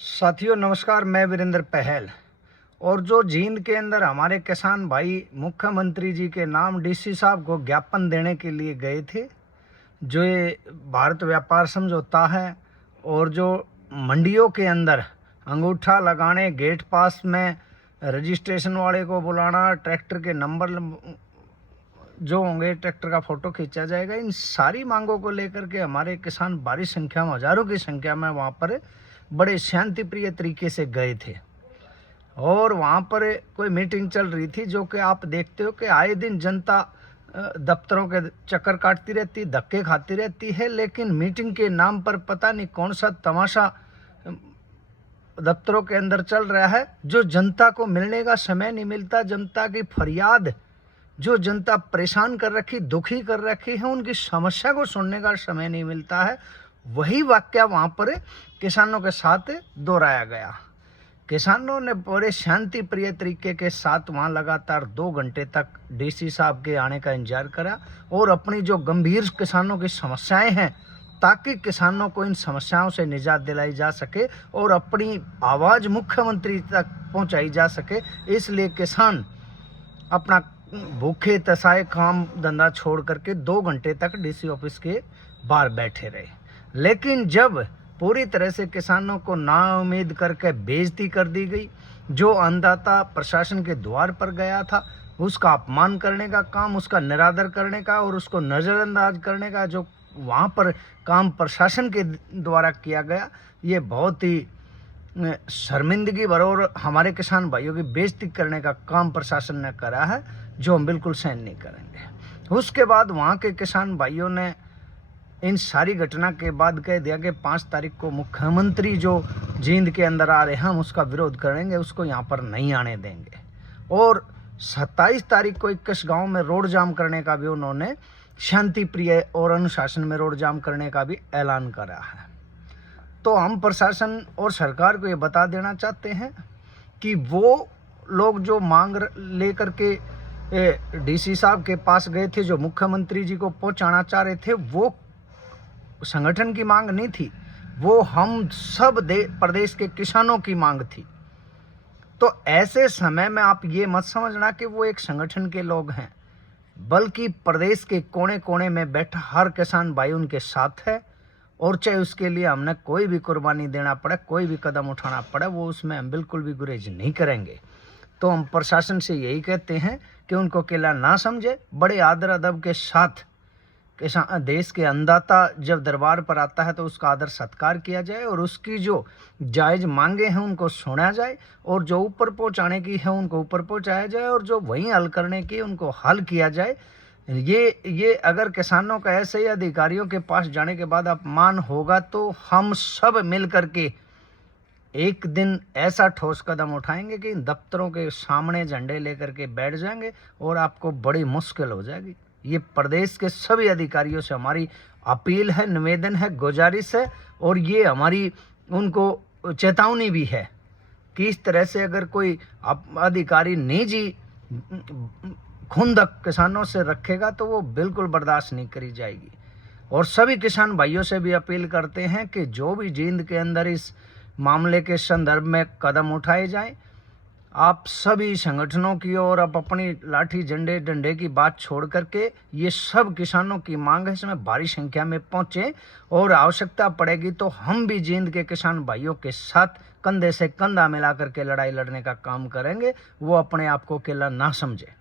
साथियों नमस्कार, मैं वीरेंद्र पहल। और जो जींद के अंदर हमारे किसान भाई मुख्यमंत्री जी के नाम डीसी साहब को ज्ञापन देने के लिए गए थे, जो ये भारत व्यापार समझौता है और जो मंडियों के अंदर अंगूठा लगाने, गेट पास में रजिस्ट्रेशन वाले को बुलाना, ट्रैक्टर के नंबर जो होंगे, ट्रैक्टर का फोटो खींचा जाएगा, इन सारी मांगों को लेकर के हमारे किसान भारी संख्या में, हजारों की संख्या में वहाँ पर बड़े शांति प्रिय तरीके से गए थे। और वहाँ पर कोई मीटिंग चल रही थी, जो कि आप देखते हो कि आए दिन जनता दफ्तरों के चक्कर काटती रहती, धक्के खाती रहती है, लेकिन मीटिंग के नाम पर पता नहीं कौन सा तमाशा दफ्तरों के अंदर चल रहा है। जो जनता को मिलने का समय नहीं मिलता, जनता की फरियाद, जो जनता परेशान कर रखी, दुखी कर रखी है, उनकी समस्या को सुनने का समय नहीं मिलता है। वही वाक्य वहाँ पर किसानों के साथ दोहराया गया। किसानों ने बड़े शांति प्रिय तरीके के साथ वहाँ लगातार 2 घंटे तक डीसी साहब के आने का इंतजार करा और अपनी जो गंभीर किसानों की समस्याएं हैं, ताकि किसानों को इन समस्याओं से निजात दिलाई जा सके और अपनी आवाज़ मुख्यमंत्री तक पहुँचाई जा सके, इसलिए किसान अपना भूखे तसाए काम धंधा छोड़ करके 2 घंटे तक डीसी ऑफिस के बाहर बैठे रहे। लेकिन जब पूरी तरह से किसानों को नाउम्मीद करके बेइज्जती कर दी गई, जो अन्नदाता प्रशासन के द्वार पर गया था उसका अपमान करने का काम, उसका निरादर करने का और उसको नज़रअंदाज करने का जो वहाँ पर काम प्रशासन के द्वारा किया गया, ये बहुत ही शर्मिंदगी भरा और हमारे किसान भाइयों की बेइज्जती करने का काम प्रशासन ने करा है, जो हम बिल्कुल सहन नहीं करेंगे। उसके बाद वहाँ के किसान भाइयों ने इन सारी घटना के बाद कह दिया कि 5 तारीख को मुख्यमंत्री जो जींद के अंदर आ रहे हैं, हम उसका विरोध करेंगे, उसको यहाँ पर नहीं आने देंगे। और 27 तारीख को 21 गाँव में रोड जाम करने का भी उन्होंने शांति प्रिय और अनुशासन में रोड जाम करने का भी ऐलान करा है। तो हम प्रशासन और सरकार को ये बता देना चाहते हैं कि वो लोग जो मांग लेकर के डीसी साहब के पास गए थे, जो मुख्यमंत्री जी को पहुंचाना चाह रहे थे, वो संगठन की मांग नहीं थी, वो हम सब प्रदेश के किसानों की मांग थी। तो ऐसे समय में आप ये मत समझना कि वो एक संगठन के लोग हैं, बल्कि प्रदेश के कोने कोने में बैठा हर किसान भाई उनके साथ है। और चाहे उसके लिए हमने कोई भी कुर्बानी देना पड़े, कोई भी कदम उठाना पड़े, वो उसमें हम बिल्कुल भी गुरेज नहीं करेंगे। तो हम प्रशासन से यही कहते हैं कि उनको अकेला ना समझे, बड़े आदर अदब के साथ किसान देश के अन्नदाता जब दरबार पर आता है तो उसका आदर सत्कार किया जाए और उसकी जो जायज़ मांगे हैं उनको सुना जाए, और जो ऊपर पहुंचाने की है उनको ऊपर पहुंचाया जाए, और जो वहीं हल करने की उनको हल किया जाए। ये अगर किसानों का ऐसे ही अधिकारियों के पास जाने के बाद अपमान होगा, तो हम सब मिल करके एक दिन ऐसा ठोस कदम उठाएंगे कि इन दफ्तरों के सामने झंडे लेकर के बैठ जाएंगे और आपको बड़ी मुश्किल हो जाएगी। ये प्रदेश के सभी अधिकारियों से हमारी अपील है, निवेदन है, गुजारिश है, और ये हमारी उनको चेतावनी भी है कि इस तरह से अगर कोई अधिकारी निजी खुंदक किसानों से रखेगा तो वो बिल्कुल बर्दाश्त नहीं करी जाएगी। और सभी किसान भाइयों से भी अपील करते हैं कि जो भी जींद के अंदर इस मामले के संदर्भ में कदम उठाए जाएं, आप सभी संगठनों की और आप अपनी लाठी झंडे डंडे की बात छोड़ करके ये सब किसानों की मांग है, इसमें भारी संख्या में पहुंचे, और आवश्यकता पड़ेगी तो हम भी जींद के किसान भाइयों के साथ कंधे से कंधा मिला करके लड़ाई लड़ने का काम करेंगे। वो अपने आप को अकेला ना समझे।